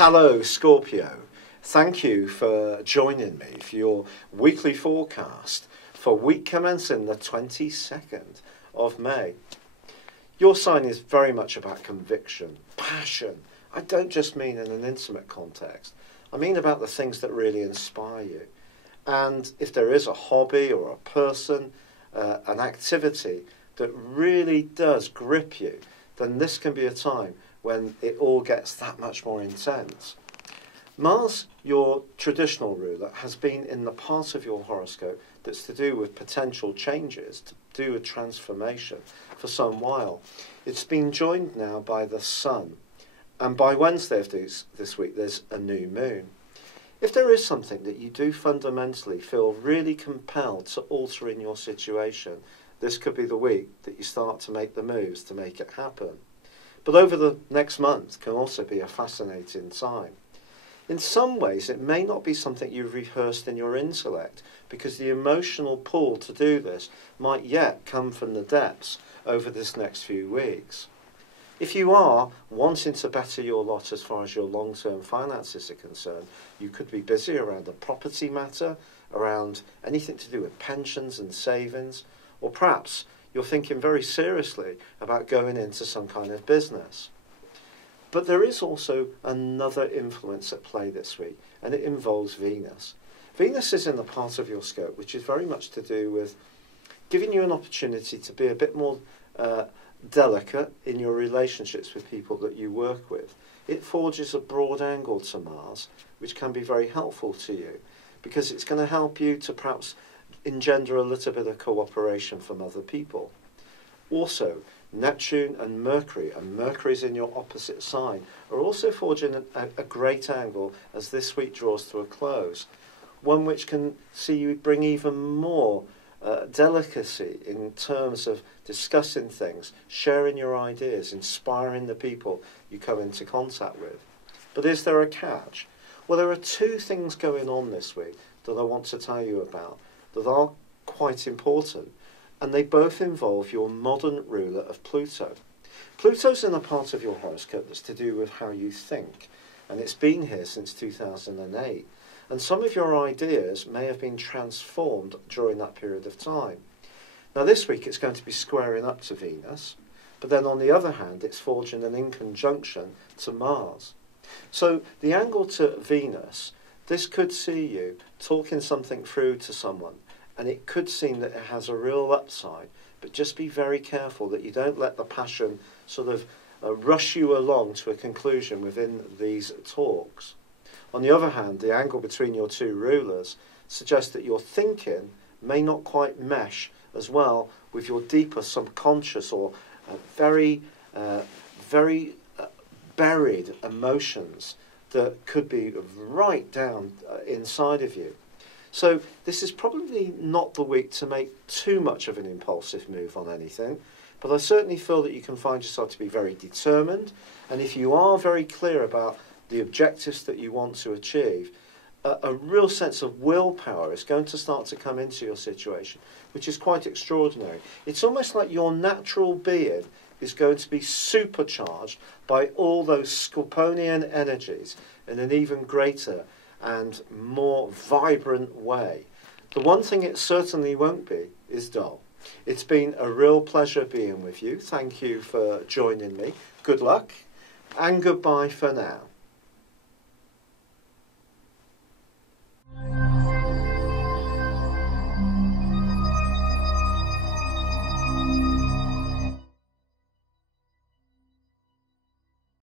Hello Scorpio, thank you for joining me for your weekly forecast for week commencing the 22nd of May. Your sign is very much about conviction, passion. I don't just mean in an intimate context, I mean about the things that really inspire you. And if there is a hobby or a person, an activity that really does grip you, then this can be a time when it all gets that much more intense. Mars, your traditional ruler, has been in the part of your horoscope that's to do with potential changes, to do with transformation for some while. It's been joined now by the Sun, and by Wednesday of this week there's a new moon. If there is something that you do fundamentally feel really compelled to alter in your situation, this could be the week that you start to make the moves to make it happen. But over the next month can also be a fascinating time. In some ways, it may not be something you've rehearsed in your intellect, because the emotional pull to do this might yet come from the depths over this next few weeks. If you are wanting to better your lot as far as your long-term finances are concerned, you could be busy around a property matter, around anything to do with pensions and savings, or perhaps you're thinking very seriously about going into some kind of business. But there is also another influence at play this week, and it involves Venus. Venus is in the part of your scope which is very much to do with giving you an opportunity to be a bit more delicate in your relationships with people that you work with. It forges a broad angle to Mars, which can be very helpful to you, because it's going to help you to perhaps engender a little bit of cooperation from other people. Also, Neptune and Mercury's in your opposite sign, are also forging a great angle as this week draws to a close. One which can see you bring even more delicacy in terms of discussing things, sharing your ideas, inspiring the people you come into contact with. But is there a catch? Well, there are two things going on this week that I want to tell you about that are quite important, and they both involve your modern ruler of Pluto. Pluto's in a part of your horoscope that's to do with how you think, and it's been here since 2008. And some of your ideas may have been transformed during that period of time. Now this week it's going to be squaring up to Venus, but then on the other hand it's forging an inconjunction to Mars. So the angle to Venus, this could see you talking something through to someone, and it could seem that it has a real upside, but just be very careful that you don't let the passion sort of rush you along to a conclusion within these talks. On the other hand, the angle between your two rulers suggests that your thinking may not quite mesh as well with your deeper subconscious or very buried emotions that could be right down inside of you. So this is probably not the week to make too much of an impulsive move on anything, but I certainly feel that you can find yourself to be very determined, and if you are very clear about the objectives that you want to achieve, a real sense of willpower is going to start to come into your situation, which is quite extraordinary. It's almost like your natural being is going to be supercharged by all those Scorpionian energies in an even greater and more vibrant way. The one thing it certainly won't be is dull. It's been a real pleasure being with you. Thank you for joining me. Good luck and goodbye for now.